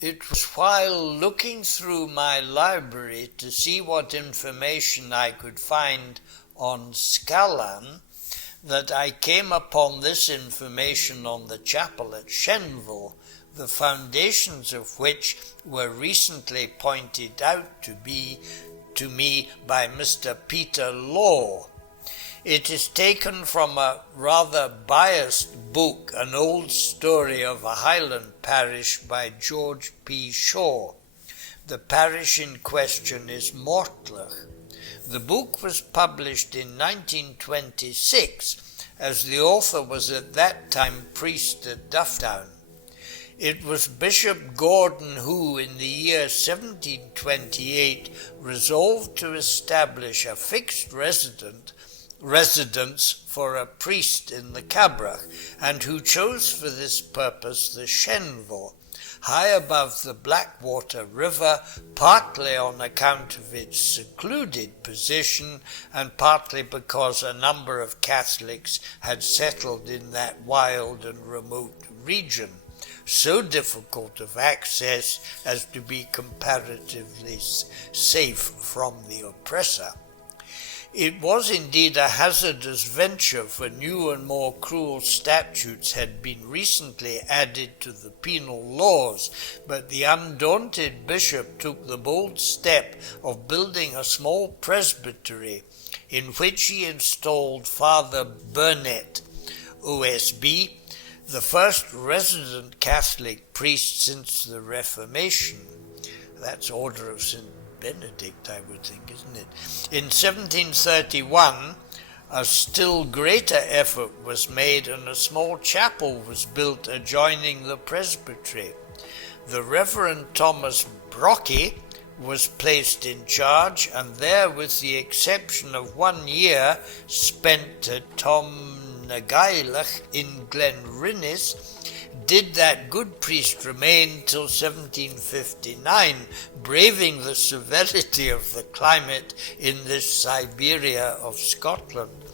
It was while looking through my library to see what information I could find on Scalan that I came upon this information on the chapel at Shenval, the foundations of which were recently pointed out to me by Mr. Peter Law. It is taken from a rather biased book, An Old Story of a Highland Parish by George P. Shaw. The parish in question is Mortlach. The book was published in 1926, as the author was at that time priest at Dufftown. It was Bishop Gordon who, in the year 1728, resolved to establish a fixed residence for a priest in the Cabrach, and who chose for this purpose the Shenval, high above the Blackwater River, partly on account of its secluded position and partly because a number of Catholics had settled in that wild and remote region, so difficult of access as to be comparatively safe from the oppressor. It was indeed a hazardous venture, for new and more cruel statutes had been recently added to the penal laws, but the undaunted bishop took the bold step of building a small presbytery in which he installed Father Burnett, OSB, the first resident Catholic priest since the Reformation. That's Order of St. Benedict, I would think, isn't it? In 1731, a still greater effort was made and a small chapel was built adjoining the presbytery. The Reverend Thomas Brockie was placed in charge, and there, with the exception of 1 year spent at Tomnagailach in Glenrinnes, did that good priest remain till 1759, braving the severity of the climate in this Siberia of Scotland.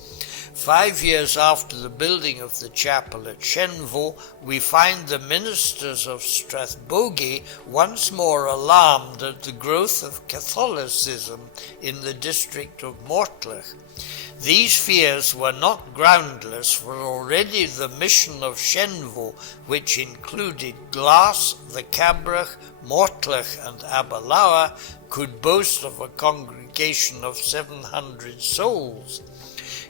5 years after the building of the chapel at Shenval, we find the ministers of Strathbogie once more alarmed at the growth of Catholicism in the district of Mortlach. These fears were not groundless, for already the mission of Shenval, which included Glass, the Cabrach, Mortlach and Abalawa, could boast of a congregation of 700 souls.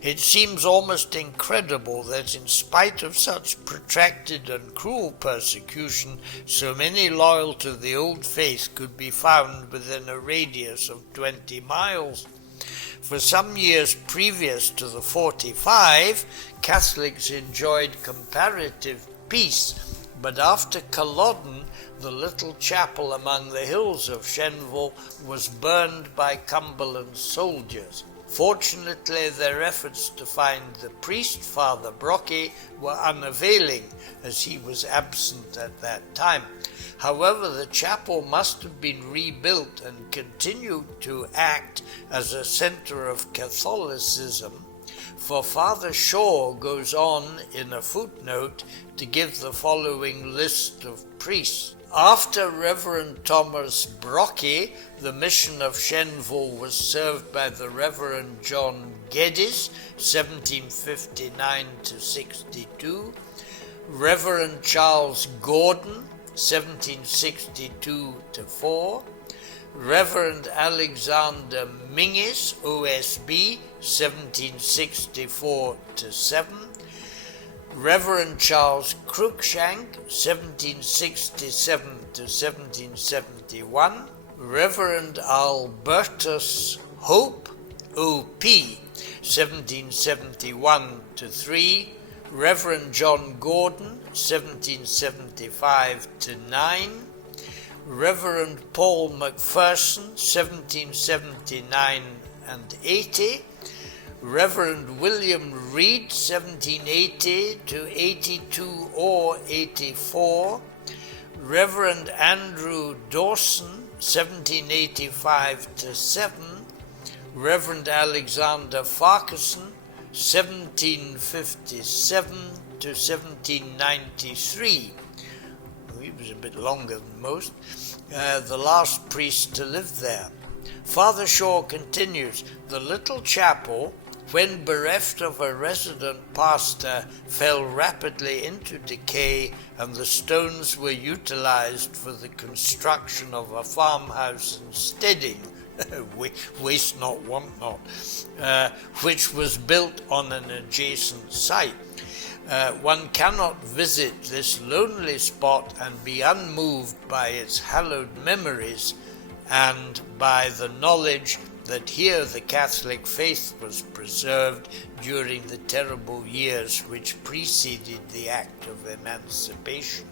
It seems almost incredible that in spite of such protracted and cruel persecution, so many loyal to the old faith could be found within a radius of 20 miles. For some years previous to the 45, Catholics enjoyed comparative peace, but after Culloden, the little chapel among the hills of Shenval was burned by Cumberland soldiers. Fortunately, their efforts to find the priest, Father Brockie, were unavailing, as he was absent at that time. However, the chapel must have been rebuilt and continued to act as a centre of Catholicism, for Father Shaw goes on in a footnote to give the following list of priests. After Reverend Thomas Brockie, the mission of Shenval was served by the Reverend John Geddes, 1759 to 62, Reverend Charles Gordon, 1762 to 4, Reverend Alexander Mingis, OSB, 1764 to 7, Reverend Charles Cruikshank, 1767 to 1771, Reverend Albertus Hope, OP, 1771 to 3, Reverend John Gordon, 1775 to 9, Reverend Paul Macpherson, 1779 and 80, Reverend William Reed, 1780 to 82 or 84, Reverend Andrew Dawson, 1785 to 7, Reverend Alexander Farquharson, 1757 to 1793. he was a bit longer than most, the last priest to live there. Father Shaw continues, the little chapel, when bereft of a resident pastor, fell rapidly into decay, and the stones were utilized for the construction of a farmhouse in Stedding, waste not, want not, which was built on an adjacent site. One cannot visit this lonely spot and be unmoved by its hallowed memories and by the knowledge that here the Catholic faith was preserved during the terrible years which preceded the Act of Emancipation.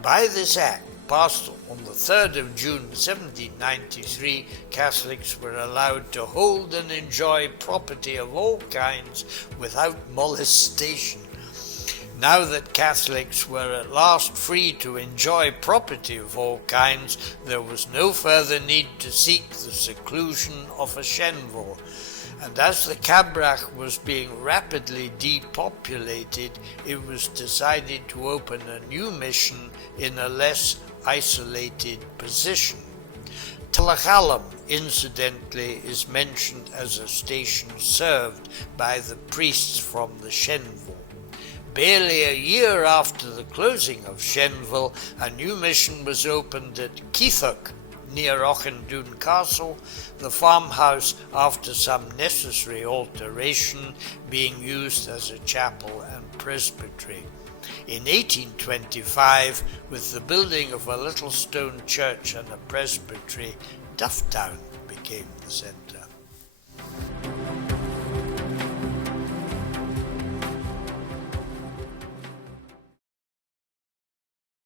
By this act, passed on the 3rd of June 1793, Catholics were allowed to hold and enjoy property of all kinds without molestation. Now that Catholics were at last free to enjoy property of all kinds, there was no further need to seek the seclusion of a Shenval, and as the Cabrach was being rapidly depopulated, it was decided to open a new mission in a less isolated position. Tulachallam, incidentally, is mentioned as a station served by the priests from the Shenval. Barely a year after the closing of Shenval, a new mission was opened at Keithuk, near Auchindoun Castle, the farmhouse, after some necessary alteration, being used as a chapel and presbytery. In 1825, with the building of a little stone church and a presbytery, Dufftown became the centre.